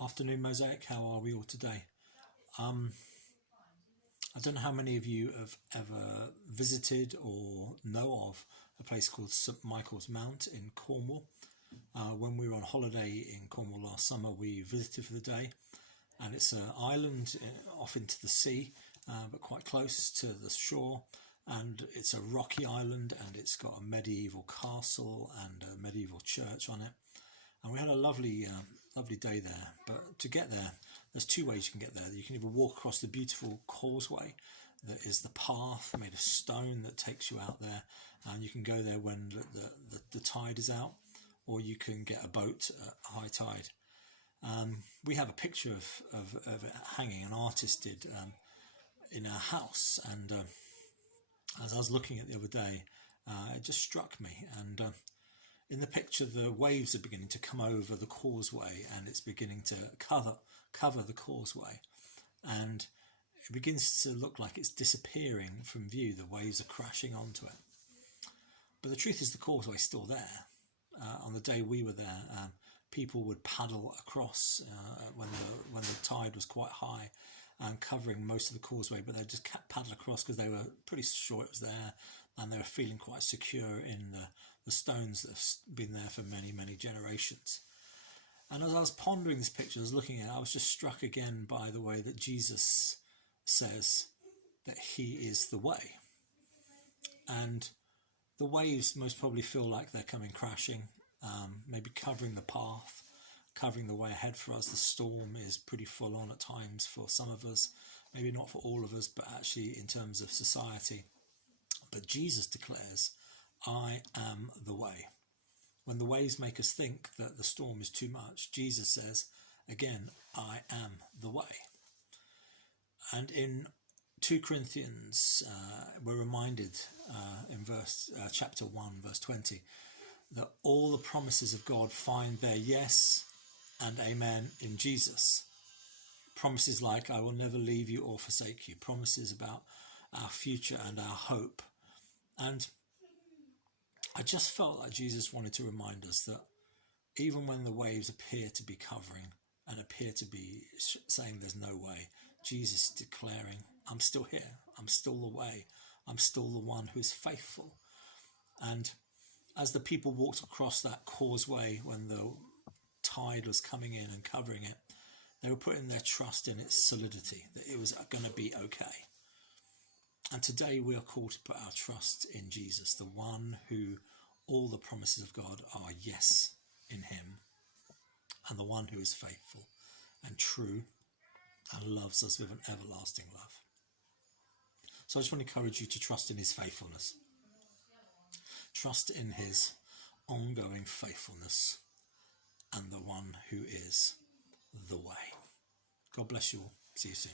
Afternoon, Mosaic. How are we all today? I don't know how many of you have ever visited or know of a place called St Michael's Mount in Cornwall. When we were on holiday in Cornwall last summer, we visited for the day, and it's an island off into the sea, but quite close to the shore. And it's a rocky island, and it's got a medieval castle and a medieval church on it. And we had a lovely day there. But to get there, there's two ways you can get there. You can either walk across the beautiful causeway that is the path made of stone that takes you out there, and you can go there when the tide is out, or you can get a boat at high tide. We have a picture of it hanging. An artist did in our house, and as I was looking at it the other day, it just struck me. And in the picture, the waves are beginning to come over the causeway, and it's beginning to cover the causeway, and it begins to look like it's disappearing from view. The waves are crashing onto it, but the truth is the causeway's still there. On the day we were there, people would paddle across when the tide was quite high and covering most of the causeway, but they just kept paddling across because they were pretty sure it was there, and they were feeling quite secure in the stones that have been there for many, many generations. And as I was pondering this picture, I was looking at it, I was just struck again by the way that Jesus says that he is the way. And the waves most probably feel like they're coming crashing, maybe covering the path, covering the way ahead for us. The storm is pretty full on at times for some of us, maybe not for all of us, but actually in terms of society. But Jesus declares, I am the way. When the waves make us think that the storm is too much, Jesus says, again, I am the way. And in 2 Corinthians, we're reminded in chapter 1, verse 20, that all the promises of God find their yes and amen in Jesus. Promises like, I will never leave you or forsake you. Promises about our future and our hope. And I just felt like Jesus wanted to remind us that even when the waves appear to be covering and appear to be saying there's no way, Jesus is declaring, I'm still here. I'm still the way. I'm still the one who is faithful. And as the people walked across that causeway when the tide was coming in and covering it, they were putting their trust in its solidity, that it was going to be okay. And today we are called to put our trust in Jesus, the one who all the promises of God are yes in him, and the one who is faithful and true and loves us with an everlasting love. So I just want to encourage you to trust in his faithfulness. Trust in his ongoing faithfulness and the one who is the way. God bless you all. See you soon.